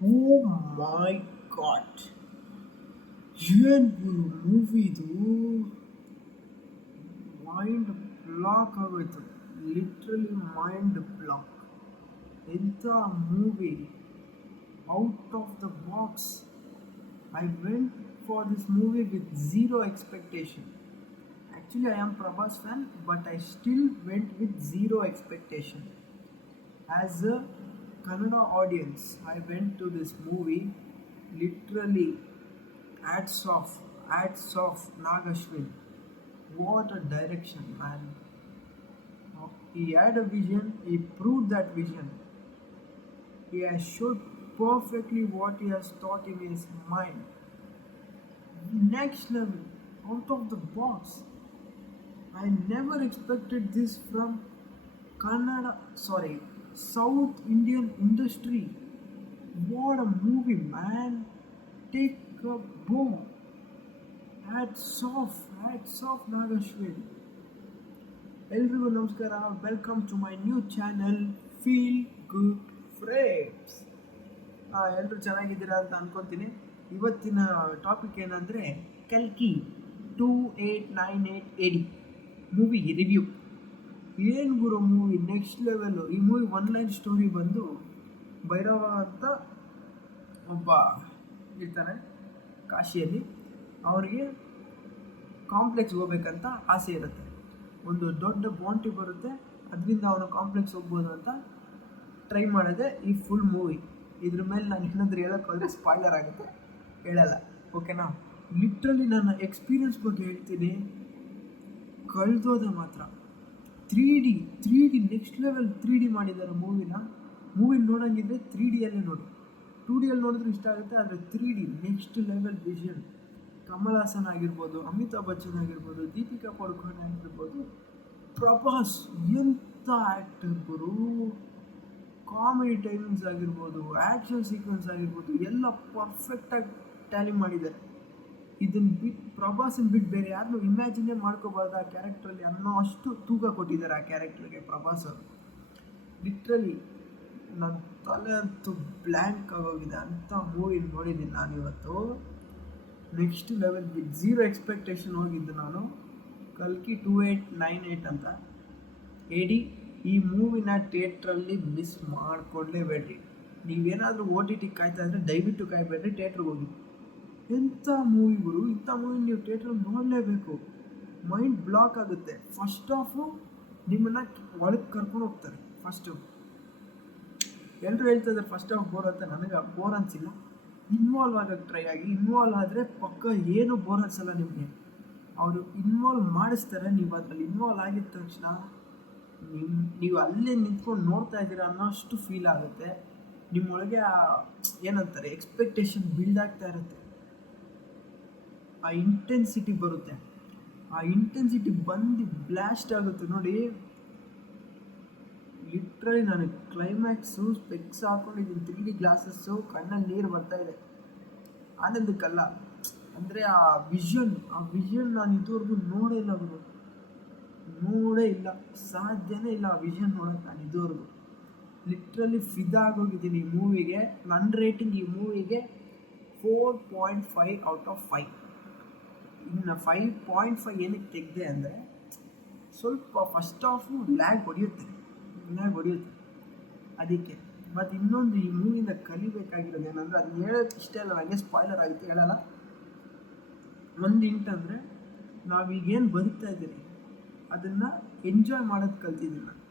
Oh my god, ಏನ್ ಗುರು ಮೂವಿದು ಮೈಂಡ್ ಬ್ಲಾಕ್ ಆಗೋಯ್ತು. Literally mind block. ಎಂಥ movie, out of the box. I went for this movie with zero expectation. Actually, I am Prabhas fan, but I still went with zero expectation. As a Kannada audience, I went to this movie literally hats off Nag Ashwin. What a direction, man. He had a vision, he proved that vision. He has showed perfectly what he has thought in his mind. Next level, out of the box. I never expected this from South Indian industry. What a movie, man. Take a bow. Hats off Nagashwin. ಎಲ್ರಿಗೂ ನಮಸ್ಕಾರ, welcome to my new channel feel good frames. ಎಲ್ಲರೂ ಚೆನ್ನಾಗಿದ್ದೀರಾ ಅಂತ ಅನ್ಕೊತೀನಿ. ಇವತ್ತಿನ topic ಏನಂದರೆ ಕಲ್ಕಿ 2898 AD movie review. ಏನು ಗುರು ಮೂವಿ ನೆಕ್ಸ್ಟ್ ಲೆವೆಲ್ಲು. ಈ ಮೂವಿ ಒನ್ ಲೈನ್ ಸ್ಟೋರಿ ಬಂದು ಭೈರವ ಅಂತ ಒಬ್ಬ ಇರ್ತಾನೆ ಕಾಶಿಯಲ್ಲಿ. ಅವರಿಗೆ ಕಾಂಪ್ಲೆಕ್ಸ್ ಹೋಗ್ಬೇಕಂತ ಆಸೆ ಇರುತ್ತೆ. ಒಂದು ದೊಡ್ಡ ಬೌಂಟಿ ಬರುತ್ತೆ, ಅದರಿಂದ ಅವನು ಕಾಂಪ್ಲೆಕ್ಸ್ ಹೋಗ್ಬೋದು ಅಂತ ಟ್ರೈ ಮಾಡೋದೆ ಈ ಫುಲ್ ಮೂವಿ. ಇದ್ರ ಮೇಲೆ ನಾನು ಏನಾದರೂ ಹೇಳೋಕ್ಕೆ ಹೋದರೆ ಸ್ಪಾಯ್ಲರ್ ಆಗುತ್ತೆ, ಹೇಳಲ್ಲ, ಓಕೆನಾ. ಲಿಟ್ರಲಿ ನನ್ನ ಎಕ್ಸ್ಪೀರಿಯನ್ಸ್ ಬಗ್ಗೆ ಹೇಳ್ತೀನಿ. ಕಳೆದೋದೆ ಮಾತ್ರ. Three D next level 3D ಮಾಡಿದ್ದಾರೆ ಮೂವಿ ನೋಡೋಂಗಿದ್ರೆ 3Dಯಲ್ಲೇ ನೋಡಿ. 2Dಯಲ್ಲಿ ನೋಡಿದ್ರೆ ಇಷ್ಟ ಆಗುತ್ತೆ, ಆದರೆ 3D next level vision. Kamal Haasan ಆಗಿರ್ಬೋದು, ಅಮಿತಾಬ್ ಬಚ್ಚನ್ ಆಗಿರ್ಬೋದು, ದೀಪಿಕಾ ಪಡುಕೋಣೆ ಆಗಿರ್ಬೋದು, ಪ್ರಭಾಸ್ ಎಂಥ ಆ್ಯಕ್ಟರ್ ಗುರು. ಕಾಮಿಡಿ ಟೈಮಿಂಗ್ಸ್ ಆಗಿರ್ಬೋದು, ಆ್ಯಕ್ಷನ್ ಸೀಕ್ವೆನ್ಸ್ ಆಗಿರ್ಬೋದು, ಎಲ್ಲ ಪರ್ಫೆಕ್ಟಾಗಿ ಟ್ಯಾಲಿ ಮಾಡಿದ್ದಾರೆ. ಇದನ್ನು ಬಿಟ್ಟು ಪ್ರಭಾಸನ್ನು ಬಿಟ್ಟು ಬೇರೆ ಯಾರನ್ನೂ ಇಮ್ಯಾಜಿನೇ ಮಾಡ್ಕೋಬಾರ್ದು ಆ ಕ್ಯಾರೆಕ್ಟ್ರಲ್ಲಿ ಅನ್ನೋ ಅಷ್ಟು ತೂಕ ಕೊಟ್ಟಿದ್ದಾರೆ ಆ ಕ್ಯಾರೆಕ್ಟ್ರಿಗೆ ಪ್ರಭಾಸ್ ಅವರು. ಲಿಟ್ರಲಿ ನನ್ನ ತಲೆ ಅಂತೂ ಬ್ಲ್ಯಾಂಕ್ ಆಗೋಗಿದೆ. ಅಂಥ ಮೂವಿ ನೋಡಿದ್ದೀನಿ ನಾನಿವತ್ತು. Next level with zero expectation ಹೋಗಿದ್ದು ನಾನು. ಕಲ್ಕಿ 2898 ಅಂತ AD. ಈ ಮೂವಿನ ಥಿಯೇಟ್ರಲ್ಲಿ ಮಿಸ್ ಮಾಡಿಕೊಡ್ಲೇಬೇಡ್ರಿ. ನೀವೇನಾದರೂ OTT ಕಾಯ್ತಾ ಇದ್ದರೆ ದಯವಿಟ್ಟು ಕಾಯಬೇಡ್ರಿ, ಥಿಯೇಟ್ರಿಗೆ ಹೋಗಿ. ಎಂಥ ಮೂವಿ ಗುರು, ಇಂಥ ಮೂವಿ ನೀವು ಥಿಯೇಟ್ರಲ್ಲಿ ನೋಡಲೇಬೇಕು. ಮೈಂಡ್ ಬ್ಲಾಕ್ ಆಗುತ್ತೆ. ಫಸ್ಟ್ ಹಾಫು ನಿಮ್ಮನ್ನು ಒಳಗೆ ಕರ್ಕೊಂಡು ಹೋಗ್ತಾರೆ. ಎಲ್ಲರೂ ಹೇಳ್ತಾ ಇದ್ದಾರೆ ಫಸ್ಟ್ ಹಾಫ್ ಬೋರ್ ಅಂತ. ನನಗೆ ಬೋರ್ ಅನಿಸಿಲ್ಲ. ಇನ್ವಾಲ್ವ್ ಆಗೋಕ್ಕೆ ಟ್ರೈ ಆಗಿ. ಇನ್ವಾಲ್ವ್ ಆದರೆ ಪಕ್ಕ ಏನು ಬೋರ್ ಅನಿಸಲ್ಲ ನಿಮಗೆ. ಅವರು ಇನ್ವಾಲ್ವ್ ಮಾಡಿಸ್ತಾರೆ. ನೀವು ಅದರಲ್ಲಿ ಇನ್ವಾಲ್ವ್ ಆಗಿದ ತಕ್ಷಣ ನೀವು ಅಲ್ಲೇ ನಿಂತ್ಕೊಂಡು ನೋಡ್ತಾ ಇದ್ದೀರಾ ಅನ್ನೋಷ್ಟು ಫೀಲ್ ಆಗುತ್ತೆ. ನಿಮ್ಮೊಳಗೆ ಏನಂತಾರೆ ಎಕ್ಸ್ಪೆಕ್ಟೇಷನ್ ಬಿಲ್ಡ್ ಆಗ್ತಾ ಇರುತ್ತೆ. ಆ ಇಂಟೆನ್ಸಿಟಿ ಬರುತ್ತೆ. ಆ ಇಂಟೆನ್ಸಿಟಿ ಬಂದು ಬ್ಲಾಸ್ಟ್ ಆಗುತ್ತೆ ನೋಡಿ. ಲಿಟ್ರಲಿ ನನಗೆ ಕ್ಲೈಮ್ಯಾಕ್ಸು ಸ್ಪೆಕ್ಸ್ ಹಾಕೊಂಡಿದ್ದೀನಿ, 3D ಗ್ಲಾಸಸ್ಸು, ಕಣ್ಣಲ್ಲಿ ನೀರು ಬರ್ತಾ ಇದೆ. ಆನಂದಕ್ಕಲ್ಲ, ಅಂದರೆ ಆ ವಿಷನ್ ನಾನು ಇದುವರೆಗೂ ನೋಡೇ ಇಲ್ಲ. ಸಾಧ್ಯನೇ ಇಲ್ಲ ಆ ವಿಷನ್ ನೋಡೋಕ್ಕೆ ನಾನು ಇದುವರೆಗೂ. ಲಿಟ್ರಲಿ ಫಿದಾಗೋಗಿದ್ದೀನಿ ಈ ಮೂವಿಗೆ. ನನ್ನ ರೇಟಿಂಗ್ ಈ ಮೂವಿಗೆ 4.5 ಔಟ್ ಆಫ್ 5. ಇನ್ನು 5.5 ಏನಕ್ಕೆ ತೆಗೆದೆ ಅಂದರೆ, ಸ್ವಲ್ಪ ಫಸ್ಟ್ ಹಾಫು ಲ್ಯಾಗ್ ಹೊಡೆಯುತ್ತೆ ಅದಕ್ಕೆ. ಮತ್ತು ಇನ್ನೊಂದು ಈ ಮೂವಿಯಿಂದ ಕಲಿಬೇಕಾಗಿರೋದು ಏನಂದರೆ, ಅದನ್ನ ಹೇಳೋಕ್ಕೆ ಇಷ್ಟ ಇಲ್ಲ ನನಗೆ, ಸ್ಪಾಯ್ಲರ್ ಆಗುತ್ತೆ, ಹೇಳಲ್ಲ. ಒಂದು ಇಂಟಂದರೆ, ನಾವೀಗೇನು ಬದುಕ್ತಾ ಇದ್ದೀರಿ ಅದನ್ನು ಎಂಜಾಯ್ ಮಾಡೋದು ಕಲ್ತಿದ್ದೀನಿ ನಾನು.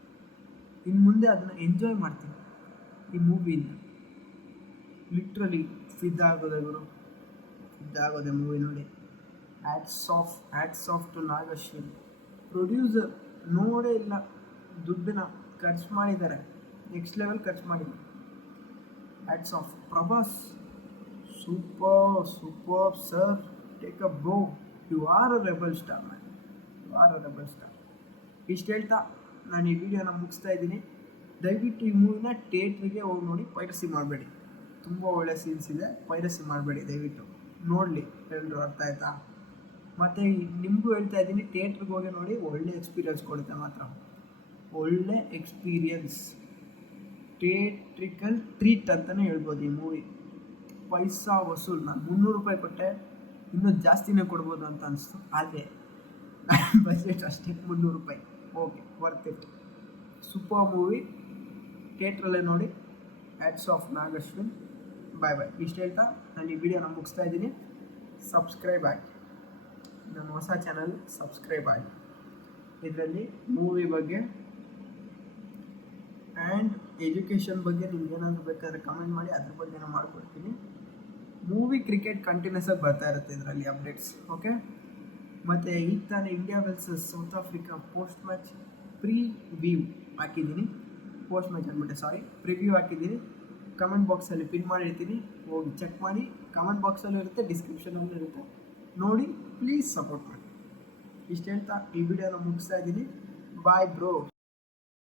ಇನ್ನು ಮುಂದೆ ಅದನ್ನು ಎಂಜಾಯ್ ಮಾಡ್ತೀನಿ ಈ ಮೂವಿಯಿಂದ. ಲಿಟ್ರಲಿ ಫಿದಾಗೋದೆ ಮೂವಿ ನೋಡಿ. Hats off to Nag Ashwin. Producer ನೋಡೇ ಇಲ್ಲ, ದುಡ್ಡನ್ನ ಖರ್ಚು ಮಾಡಿದ್ದಾರೆ, ನೆಕ್ಸ್ಟ್ ಲೆವೆಲ್ ಖರ್ಚು ಮಾಡಿದ್ದಾರೆ. Hats off. Prabhas super sir. Take a bro. You are a rebel star man. ಇಷ್ಟು ಹೇಳ್ತಾ ನಾನು ಈ ವಿಡಿಯೋನ ಮುಗಿಸ್ತಾ ಇದ್ದೀನಿ. ದಯವಿಟ್ಟು ಈ ಮೂವಿನ ಥಿಯೇಟ್ರಿಗೆ ಹೋಗಿ ನೋಡಿ, ಪೈರಸಿ ಮಾಡಬೇಡಿ. ತುಂಬ ಒಳ್ಳೆ ಸೀನ್ಸ್ ಇದೆ, ಪೈರಸಿ ಮಾಡಬೇಡಿ. ದಯವಿಟ್ಟು ನೋಡಲಿ ಎಲ್ಲರೂ, ಅರ್ಥ ಆಯ್ತಾ? ಮತ್ತು ನಿಮಗೂ ಹೇಳ್ತಾ ಇದ್ದೀನಿ, ಥಿಯೇಟ್ರಿಗೆ ಹೋಗಿ ನೋಡಿ, ಒಳ್ಳೆ ಎಕ್ಸ್ಪೀರಿಯನ್ಸ್ ಕೊಡುತ್ತೆ ಮಾತ್ರ. ಒಳ್ಳೆ ಎಕ್ಸ್ಪೀರಿಯನ್ಸ್. ಥಿಯೇಟ್ರಿಕಲ್ ಟ್ರೀಟ್ ಅಂತಲೇ ಹೇಳ್ಬೋದು ಈ ಮೂವಿ. ಪೈಸಾ ವಸೂಲ್. ನಾನು 300 ರೂಪಾಯಿ ಕೊಟ್ಟೆ, ಇನ್ನೂ ಜಾಸ್ತಿನೇ ಕೊಡ್ಬೋದು ಅಂತ ಅನಿಸ್ತು. ಆದರೆ ಬಜೆಟ್ ಅಷ್ಟೇ, 300 ರೂಪಾಯಿ. Okay, worth it. Super movie, ಥಿಯೇಟ್ರಲ್ಲೇ ನೋಡಿ. Hats of Nag Ashwin. ಬಾಯ್ ಬಾಯ್. ಇಷ್ಟು ಹೇಳ್ತಾ ನಾನು ಈ ವಿಡಿಯೋನ ಮುಗಿಸ್ತಾ ಇದ್ದೀನಿ. ಸಬ್ಸ್ಕ್ರೈಬ್ ಆಗಿ, ನಮ್ಮ ಹೊಸ ಚಾನಲ್ ಸಬ್ಸ್ಕ್ರೈಬ್ ಆಗಿ. ಇದರಲ್ಲಿ ಮೂವಿ ಬಗ್ಗೆ ಆ್ಯಂಡ್ ಎಜುಕೇಷನ್ ಬಗ್ಗೆ ನಿಮ್ಗೆ ಏನಾದರೂ ಬೇಕಾದರೆ ಕಮೆಂಟ್ ಮಾಡಿ, ಅದ್ರ ಬಗ್ಗೆ ನಾನು ಮಾಡ್ಕೊಡ್ತೀನಿ. ಮೂವಿ, ಕ್ರಿಕೆಟ್ ಕಂಟಿನ್ಯೂಸ್ ಆಗಿ ಬರ್ತಾ ಇರುತ್ತೆ ಇದರಲ್ಲಿ ಅಪ್ಡೇಟ್ಸ್. ಓಕೆ, ಮತ್ತು ಈಗ ತಾನೇ India versus south Africa post match preview ಹಾಕಿದ್ದೀನಿ. ಪೋಸ್ಟ್ ಮ್ಯಾಚ್ ಅಂದ್ಬಿಟ್ಟೆ, ಸಾರಿ, ಪ್ರಿವ್ಯೂ ಹಾಕಿದ್ದೀನಿ. ಕಮೆಂಟ್ ಬಾಕ್ಸಲ್ಲಿ ಪಿನ್ ಮಾಡಿರ್ತೀನಿ, ಹೋಗಿ ಚೆಕ್ ಮಾಡಿ. ಕಮೆಂಟ್ ಬಾಕ್ಸಲ್ಲೂ ಇರುತ್ತೆ, ಡಿಸ್ಕ್ರಿಪ್ಷನಲ್ಲೂ ಇರುತ್ತೆ, ನೋಡಿ ಪ್ಲೀಸ್ ಸಪೋರ್ಟ್ ಮಾಡಿ. ಇಷ್ಟು ಹೇಳ್ತಾ ಈ ವಿಡಿಯೋನ ಮುಗಿಸ್ತಾ ಇದ್ದೀನಿ. Bye bro.